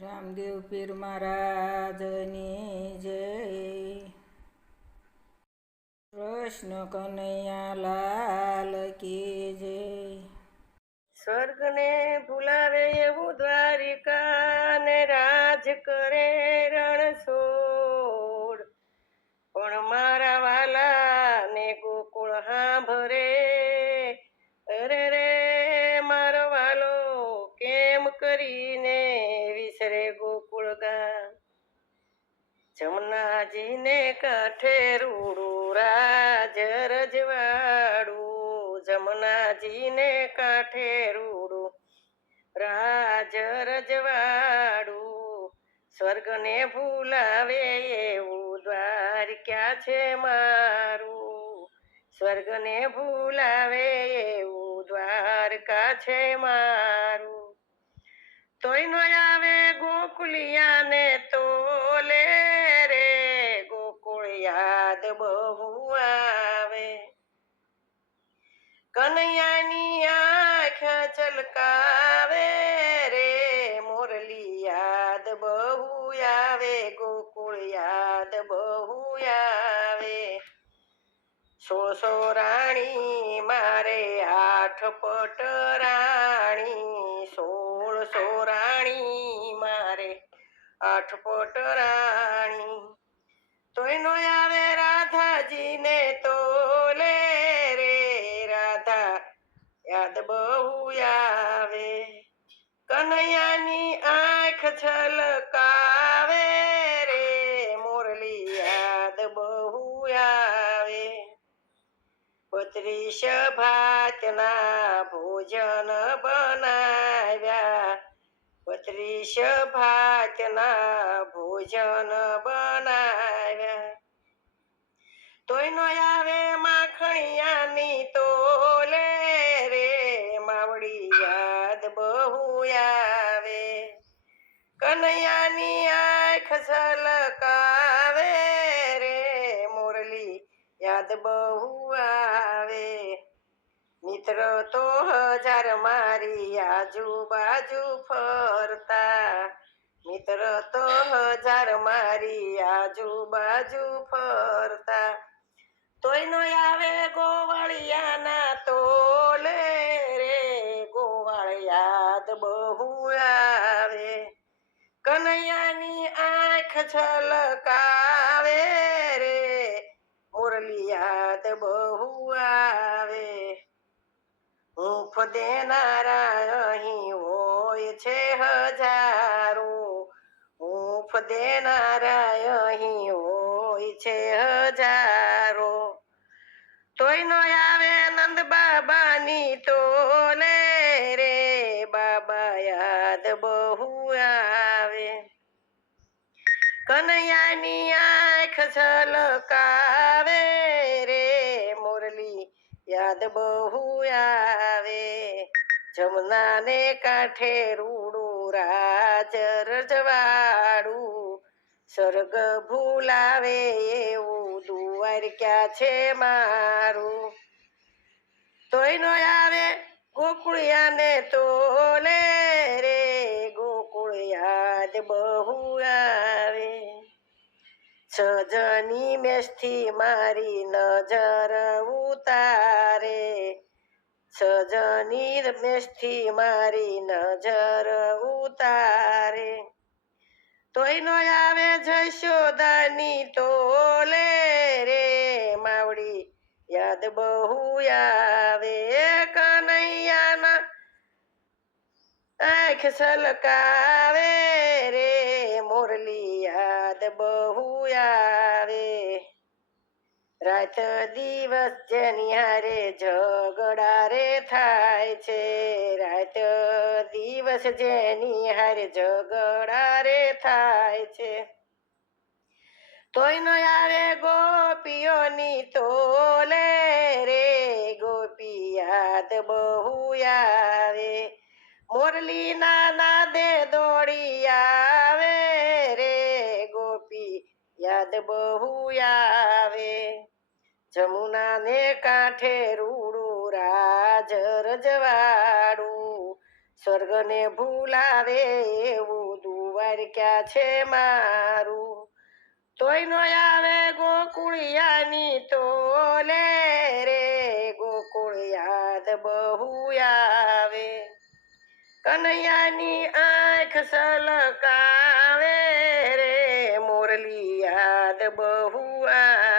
રામદેવ પીર મહારાજની જય. કૃષ્ણ કનૈયા લાલ કી જય. સ્વર્ગને ભૂલાવે એવું દ્વારિકા ને રાજ કરે રણછોડ, પણ મારા વાલા ને ગોકુળ હાંભરે. અરે રે મારો વાલો કેમ કરીને વિસરે ગોકુળ ગામ. જમનાજીને કાંઠે રૂડું રાજ રજવાડું, જમનાજીને કાંઠે રૂડું રાજ રજવાડું. સ્વર્ગને ભૂલાવે એવું દ્વાર ક્યાં છે મારું, સ્વર્ગને ભૂલાવે એવું દ્વારકા છે મારું. તોય નો આવે ગોકુલિયાને તોલે રે, ગોકુળ યાદ બહુ આવે. કનૈયાની આંખ છલકાવે રે, મોરલી યાદ બહુ આવે, ગોકુળ યાદ બહુ આવે. 16 રાણી મારે 8 પટ રાણી, 16 રાણી મારે 8 પટ રાણી. તોય નો આવે રાધાજીને તોલે રે, રાધા યાદ બહુ આવે. કનૈયાની આંખ છલકાવે રે, મોરલી યાદ બહુ આવે. 32 ભાતના ભોજન બનાવ્યા, 32 ભાતના ભોજન બનાવ્યા. તોય નો આવે માખણિયાની તોલે રે, માવડી યાદ બહુ આવે. કનૈયાની આંખ છલકાવે રે, મોરલી યાદ બહુ આવે. મિત્ર તો 1000 મારી આજુબાજુ ફરતા, મિત્ર તો 1000 મારી આજુબાજુ ફરતા. તોય નો આવે ગોવાળિયાના તોલે રે, ગોવાળ યાદ બહુ આવે. કનૈયાની આંખ છલકાવે રે, મોરલી યાદ બહુ આવે. હૂંફ દેનારા અહીં હોય છે હજારો, હૂંફ દેનારા અહીં હોય છે હજારો. તોય નો આવે નંદ બાબાની તોલે રે, બાબા યાદ બહુ આવે. કનૈયાની આંખ છલકાવે રે, મોરલી યાદ બહુ આવે. જમનાને કાંઠે રૂડું રાજ રજવાડું, સ્વર્ગ ભૂલાવે એવું દ્વાર ક્યાં છે મારું. તોય નો આવે ગોકુળિયાને તોલે રે, ગોકુળ યાદ બહુ આવે. સજની મેષથી મારી નજર ઉતારે, સજની મેષથી મારી નજર ઉતારે. તોય નો આવે જશોદાની તોલે રે, માવડી યાદ બહુ આવે. કનૈયાના આંખ છલકાવે રે, મોરલી યાદ બહુ આવે. રાત દિવસ જેની હારે ઝઘડા રે થાય છે, રાત દિવસ જેની હારે ઝઘડા રે થાય છે. તોય નો આવે ગોપીઓની તોલે રે, ગોપી યાદ બહુ આવે. મોરલી નાના દે દોડી આવે રે, ગોપી યાદ બહુ આવે. જમુનાને કાંઠે રૂડું રાજ રજવાડું, સ્વર્ગને ભૂલાવે એવું દ્વારકા છે મારું તોય નો આવે ગોકુળિયાની તો લે રે ગોકુળ યાદ બહુ આવે કનૈયાની આંખ સલકાવે રે મોરલી યાદ બહુ આવે